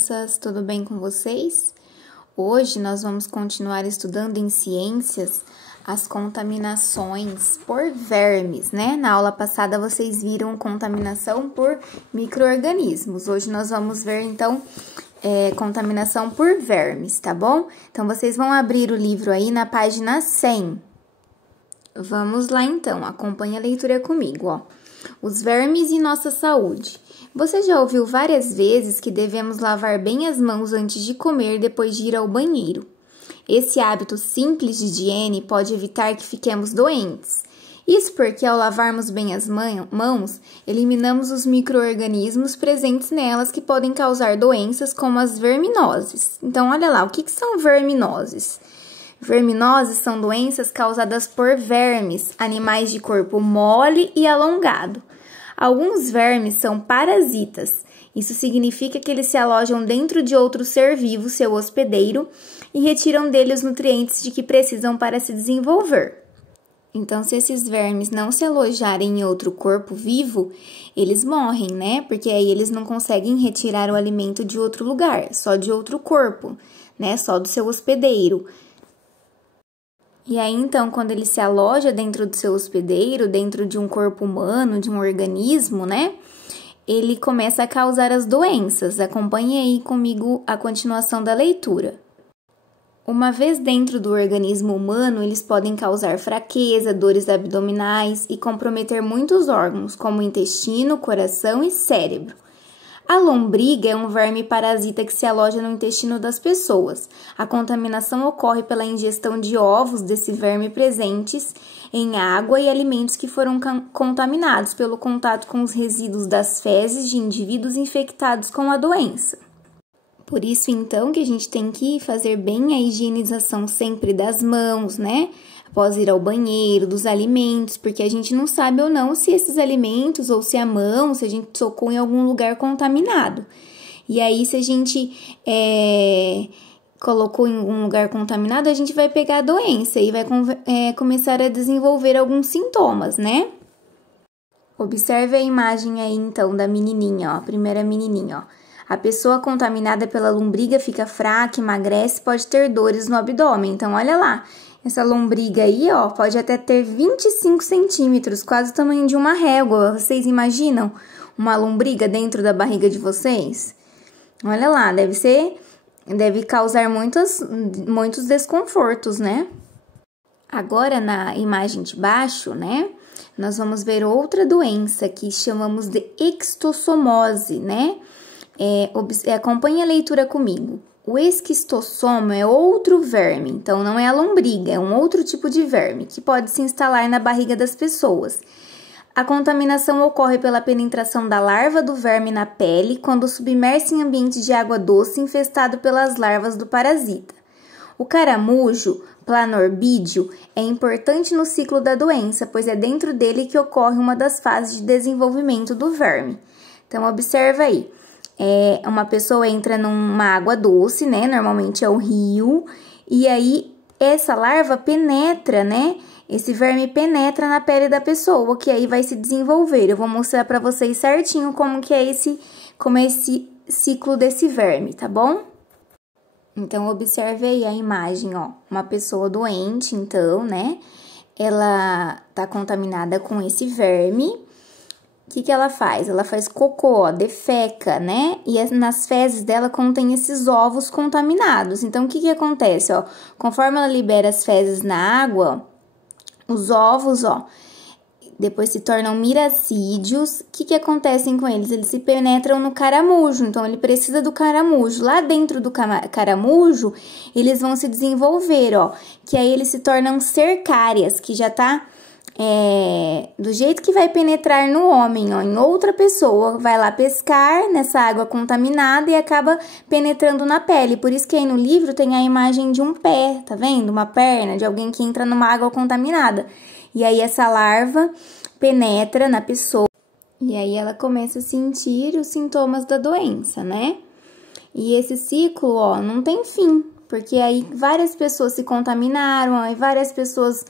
crianças, tudo bem com vocês? Hoje nós vamos continuar estudando em ciências as contaminações por vermes, né? Na aula passada vocês viram contaminação por micro-organismos. Hoje nós vamos ver, então, contaminação por vermes, tá bom? Então, vocês vão abrir o livro aí na página 100. Vamos lá, então, acompanhe a leitura comigo, ó. Os vermes e nossa saúde. Você já ouviu várias vezes que devemos lavar bem as mãos antes de comer depois de ir ao banheiro. Esse hábito simples de higiene pode evitar que fiquemos doentes. Isso porque, ao lavarmos bem as mãos, eliminamos os micro-organismos presentes nelas que podem causar doenças como as verminoses. Então, olha lá, o que são verminoses? Verminoses são doenças causadas por vermes, animais de corpo mole e alongado. Alguns vermes são parasitas. Isso significa que eles se alojam dentro de outro ser vivo, seu hospedeiro, e retiram dele os nutrientes de que precisam para se desenvolver. Então, se esses vermes não se alojarem em outro corpo vivo, eles morrem, né? Porque aí eles não conseguem retirar o alimento de outro lugar, só de outro corpo, né? Só do seu hospedeiro. E aí, então, quando ele se aloja dentro do seu hospedeiro, dentro de um corpo humano, de um organismo, né? Ele começa a causar as doenças. Acompanhe aí comigo a continuação da leitura. Uma vez dentro do organismo humano, eles podem causar fraqueza, dores abdominais e comprometer muitos órgãos, como o intestino, coração e cérebro. A lombriga é um verme parasita que se aloja no intestino das pessoas. A contaminação ocorre pela ingestão de ovos desse verme presentes em água e alimentos que foram contaminados pelo contato com os resíduos das fezes de indivíduos infectados com a doença. Por isso, então, que a gente tem que fazer bem a higienização sempre das mãos, né? Após ir ao banheiro, dos alimentos, porque a gente não sabe ou não se esses alimentos ou se a mão, se a gente tocou em algum lugar contaminado. E aí, se a gente colocou em algum lugar contaminado, a gente vai pegar a doença e vai começar a desenvolver alguns sintomas, né? Observe a imagem aí, então, da menininha, ó, a primeira menininha, ó. A pessoa contaminada pela lombriga fica fraca, emagrece, pode ter dores no abdômen. Então, olha lá. Essa lombriga aí, ó, pode até ter 25 centímetros, quase o tamanho de uma régua. Vocês imaginam uma lombriga dentro da barriga de vocês? Olha lá, deve causar muitos desconfortos, né? Agora, na imagem de baixo, né, nós vamos ver outra doença que chamamos de esquistossomose, né? Acompanhe a leitura comigo. O esquistossomo é outro verme, então não é a lombriga, é um outro tipo de verme que pode se instalar na barriga das pessoas. A contaminação ocorre pela penetração da larva do verme na pele quando submersa em ambiente de água doce infestado pelas larvas do parasita. O caramujo, planorbídeo, é importante no ciclo da doença, pois é dentro dele que ocorre uma das fases de desenvolvimento do verme. Então, observa aí. Uma pessoa entra numa água doce, né? Normalmente é o rio, e aí essa larva penetra, né? Esse verme penetra na pele da pessoa, que aí vai se desenvolver. Eu vou mostrar para vocês certinho como é esse ciclo desse verme, tá bom? Então, observe aí a imagem, ó. Uma pessoa doente, então, né? Ela tá contaminada com esse verme. O que ela faz? Ela faz cocô, ó, defeca, né? E nas fezes dela contém esses ovos contaminados. Então, o que acontece, ó? Conforme ela libera as fezes na água, os ovos, ó, depois se tornam miracídeos. O que acontece com eles? Eles se penetram no caramujo, então ele precisa do caramujo. Lá dentro do caramujo, eles vão se desenvolver, ó, que aí eles se tornam cercárias, que já tá... do jeito que vai penetrar no homem, ó, em outra pessoa, vai lá pescar nessa água contaminada e acaba penetrando na pele. Por isso que aí no livro tem a imagem de um pé, tá vendo? Uma perna de alguém que entra numa água contaminada. E aí essa larva penetra na pessoa e aí ela começa a sentir os sintomas da doença, né? E esse ciclo, ó, não tem fim. Porque aí várias pessoas se contaminaram, aí várias pessoas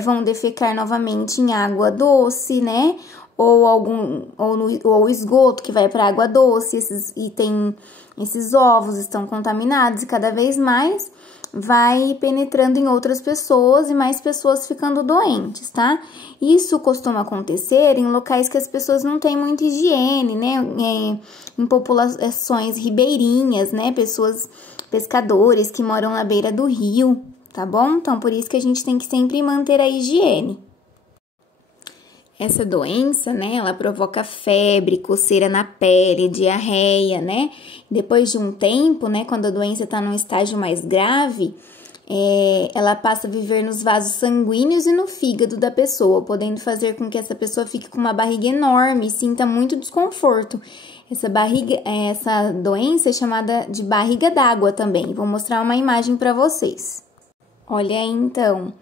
vão defecar novamente em água doce, né? ou esgoto que vai para água doce, esses ovos estão contaminados e cada vez mais vai penetrando em outras pessoas e mais pessoas ficando doentes, tá? Isso costuma acontecer em locais que as pessoas não têm muita higiene, né? Em populações ribeirinhas, né? Pescadores que moram na beira do rio, tá bom? Então, por isso que a gente tem que sempre manter a higiene. Essa doença, né, ela provoca febre, coceira na pele, diarreia, né? Depois de um tempo, né, quando a doença está num estágio mais grave, ela passa a viver nos vasos sanguíneos e no fígado da pessoa, podendo fazer com que essa pessoa fique com uma barriga enorme e sinta muito desconforto. Essa doença é chamada de barriga d'água também. Vou mostrar uma imagem para vocês. Olha aí, então,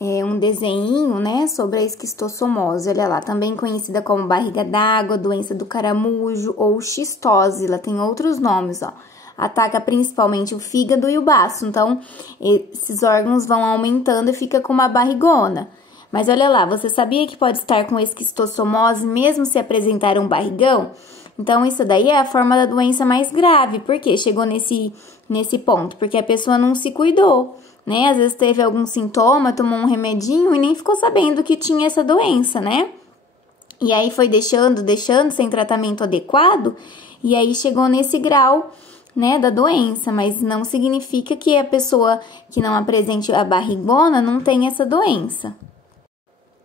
um desenho, né, sobre a esquistossomose. Olha lá, também conhecida como barriga d'água, doença do caramujo ou xistose. Ela tem outros nomes, ó. Ataca principalmente o fígado e o baço. Então, esses órgãos vão aumentando e fica com uma barrigona. Mas olha lá, você sabia que pode estar com esquistossomose mesmo se apresentar um barrigão? Então, isso daí é a forma da doença mais grave. Por quê? Chegou nesse ponto? Porque a pessoa não se cuidou, né? Às vezes teve algum sintoma, tomou um remedinho e nem ficou sabendo que tinha essa doença, né? E aí foi deixando, sem tratamento adequado, e aí chegou nesse grau, né, da doença, mas não significa que a pessoa que não apresente a barrigona não tenha essa doença.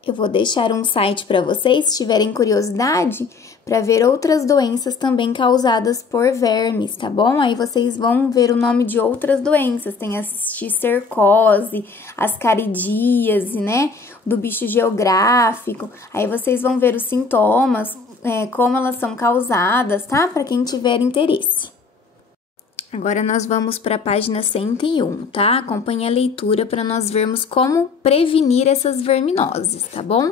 Eu vou deixar um site para vocês, se tiverem curiosidade, para ver outras doenças também causadas por vermes, tá bom? Aí vocês vão ver o nome de outras doenças, tem a cisticercose, ascaridíase, né, do bicho geográfico. Aí vocês vão ver os sintomas, como elas são causadas, tá? Para quem tiver interesse. Agora, nós vamos para a página 101, tá? Acompanhe a leitura para nós vermos como prevenir essas verminoses, tá bom?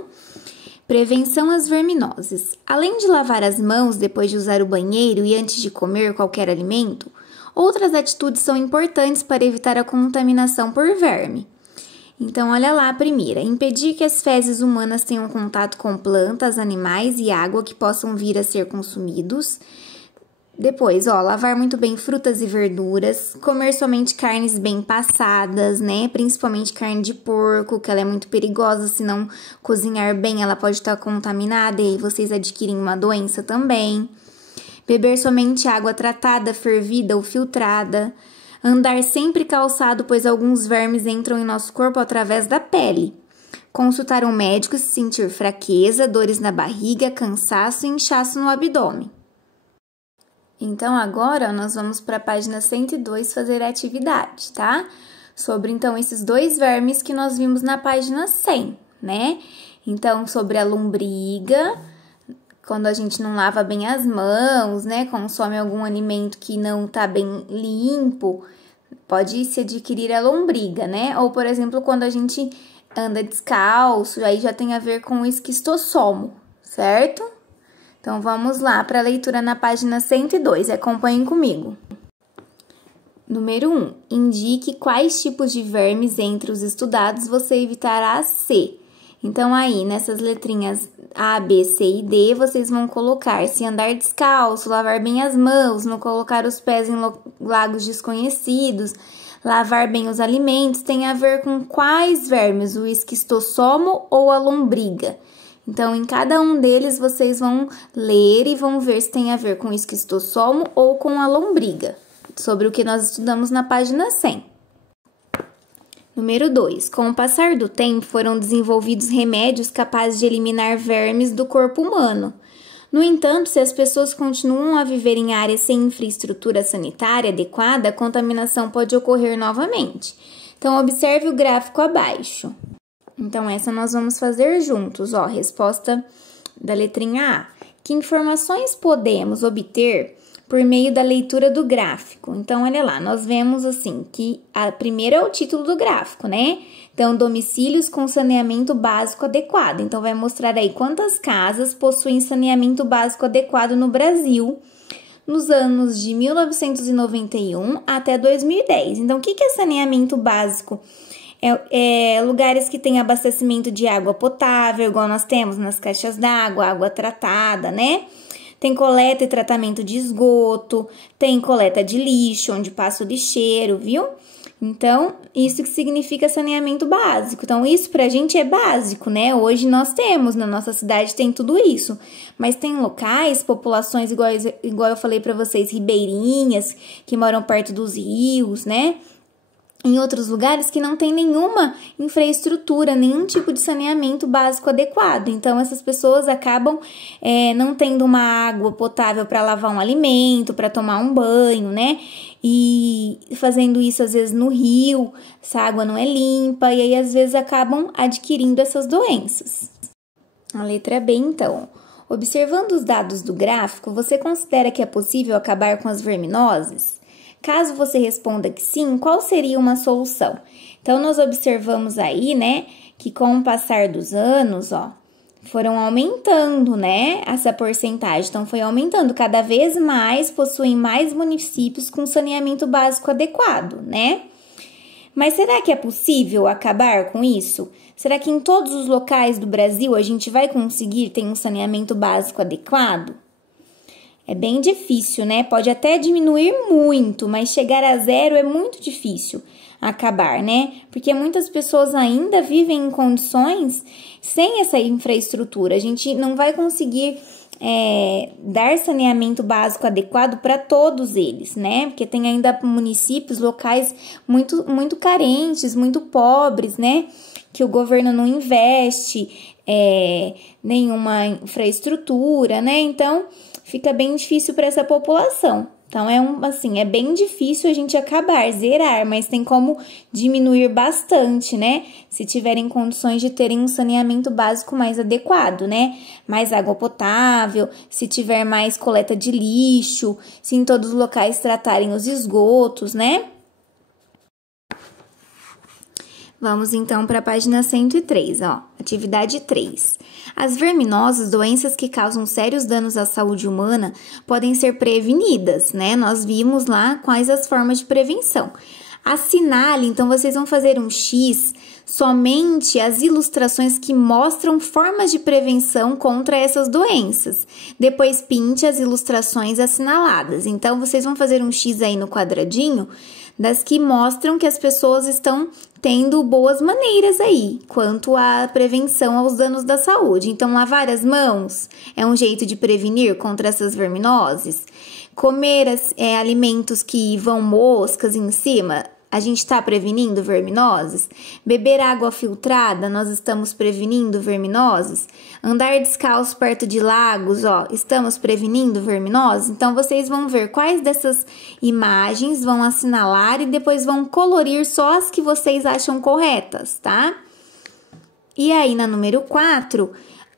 Prevenção às verminoses. Além de lavar as mãos depois de usar o banheiro e antes de comer qualquer alimento, outras atitudes são importantes para evitar a contaminação por verme. Então, olha lá a primeira. Impedir que as fezes humanas tenham contato com plantas, animais e água que possam vir a ser consumidos. Depois, lavar muito bem frutas e verduras, comer somente carnes bem passadas, né? Principalmente carne de porco, que ela é muito perigosa, se não cozinhar bem, ela pode estar contaminada e aí vocês adquirem uma doença também. Beber somente água tratada, fervida ou filtrada. Andar sempre calçado, pois alguns vermes entram em nosso corpo através da pele. Consultar um médico se sentir fraqueza, dores na barriga, cansaço e inchaço no abdômen. Então, agora, nós vamos para a página 102 fazer a atividade, tá? Sobre, então, esses dois vermes que nós vimos na página 100, né? Então, sobre a lombriga, quando a gente não lava bem as mãos, né? Consome algum alimento que não tá bem limpo, pode se adquirir a lombriga, né? Ou, por exemplo, quando a gente anda descalço, aí já tem a ver com o esquistossomo, certo? Então, vamos lá para a leitura na página 102, acompanhem comigo. Número 1. Indique quais tipos de vermes entre os estudados você evitará ser. Então, aí, nessas letrinhas A, B, C e D, vocês vão colocar se andar descalço, lavar bem as mãos, não colocar os pés em lagos desconhecidos, lavar bem os alimentos, tem a ver com quais vermes, o esquistossomo ou a lombriga. Então, em cada um deles, vocês vão ler e vão ver se tem a ver com o esquistossomo ou com a lombriga, sobre o que nós estudamos na página 100. Número 2. Com o passar do tempo, foram desenvolvidos remédios capazes de eliminar vermes do corpo humano. No entanto, se as pessoas continuam a viver em áreas sem infraestrutura sanitária adequada, a contaminação pode ocorrer novamente. Então, observe o gráfico abaixo. Então, essa nós vamos fazer juntos, resposta da letrinha A. Que informações podemos obter por meio da leitura do gráfico? Então, olha lá, nós vemos assim, que a primeira é o título do gráfico, né? Então, domicílios com saneamento básico adequado. Então, vai mostrar aí quantas casas possuem saneamento básico adequado no Brasil nos anos de 1991 até 2010. Então, o que é saneamento básico lugares que tem abastecimento de água potável, igual nós temos nas caixas d'água, água tratada, né? Tem coleta e tratamento de esgoto, tem coleta de lixo, onde passa o lixeiro, viu? Então, isso que significa saneamento básico. Então, isso pra gente é básico, né? Hoje nós temos, na nossa cidade tem tudo isso. Mas tem locais, populações, igual eu falei pra vocês, ribeirinhas, que moram perto dos rios, né? Em outros lugares que não tem nenhuma infraestrutura, nenhum tipo de saneamento básico adequado. Então, essas pessoas acabam não tendo uma água potável para lavar um alimento, para tomar um banho, né? E fazendo isso, às vezes, no rio, essa água não é limpa, e aí, às vezes, acabam adquirindo essas doenças. A letra B, então. Observando os dados do gráfico, você considera que é possível acabar com as verminoses? Caso você responda que sim, qual seria uma solução? Então, nós observamos aí, né, que com o passar dos anos, ó, foram aumentando, né, essa porcentagem. Então, foi aumentando. Cada vez mais possuem mais municípios com saneamento básico adequado, né? Mas será que é possível acabar com isso? Será que em todos os locais do Brasil a gente vai conseguir ter um saneamento básico adequado? É bem difícil, né? Pode até diminuir muito, mas chegar a zero é muito difícil acabar, né? Porque muitas pessoas ainda vivem em condições sem essa infraestrutura. A gente não vai conseguir dar saneamento básico adequado para todos eles, né? Porque tem ainda municípios, locais muito carentes, muito pobres, né? Que o governo não investe nenhuma infraestrutura, né? Então, fica bem difícil para essa população. Então, é bem difícil a gente acabar, zerar, mas tem como diminuir bastante, né? Se tiverem condições de terem um saneamento básico mais adequado, né? Mais água potável, se tiver mais coleta de lixo, se em todos os locais tratarem os esgotos, né? Vamos então para a página 103, ó. Atividade 3. As verminoses, doenças que causam sérios danos à saúde humana, podem ser prevenidas, né? Nós vimos lá quais as formas de prevenção. Assinale, então vocês vão fazer um X somente as ilustrações que mostram formas de prevenção contra essas doenças. Depois pinte as ilustrações assinaladas. Então vocês vão fazer um X aí no quadradinho das que mostram que as pessoas estão tendo boas maneiras aí quanto à prevenção aos danos da saúde. Então, lavar as mãos é um jeito de prevenir contra essas verminoses. Comer alimentos que vão moscas em cima, a gente está prevenindo verminoses. Beber água filtrada, nós estamos prevenindo verminoses. Andar descalço perto de lagos, ó, estamos prevenindo verminoses. Então, vocês vão ver quais dessas imagens vão assinalar e depois vão colorir só as que vocês acham corretas, tá? E aí, na número 4...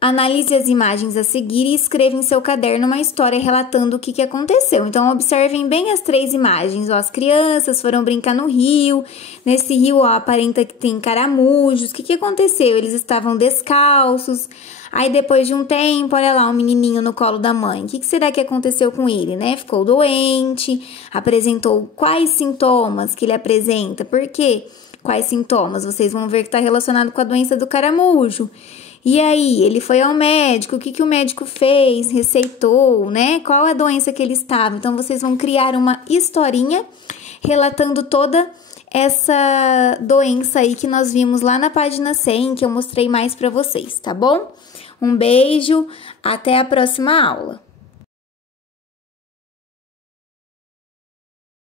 analise as imagens a seguir e escreva em seu caderno uma história relatando o que aconteceu. Então, observem bem as 3 imagens. Ó, as crianças foram brincar no rio. Nesse rio, ó, aparenta que tem caramujos. O que aconteceu? Eles estavam descalços. Aí, depois de um tempo, olha lá, um menininho no colo da mãe. O que será que aconteceu com ele, né? Ficou doente, apresentou quais sintomas que ele apresenta. Por quê? Quais sintomas? Vocês vão ver que está relacionado com a doença do caramujo. E aí, ele foi ao médico, o que o médico fez, receitou, né? Qual a doença que ele estava? Então, vocês vão criar uma historinha relatando toda essa doença aí que nós vimos lá na página 100, que eu mostrei mais para vocês, tá bom? Um beijo, até a próxima aula.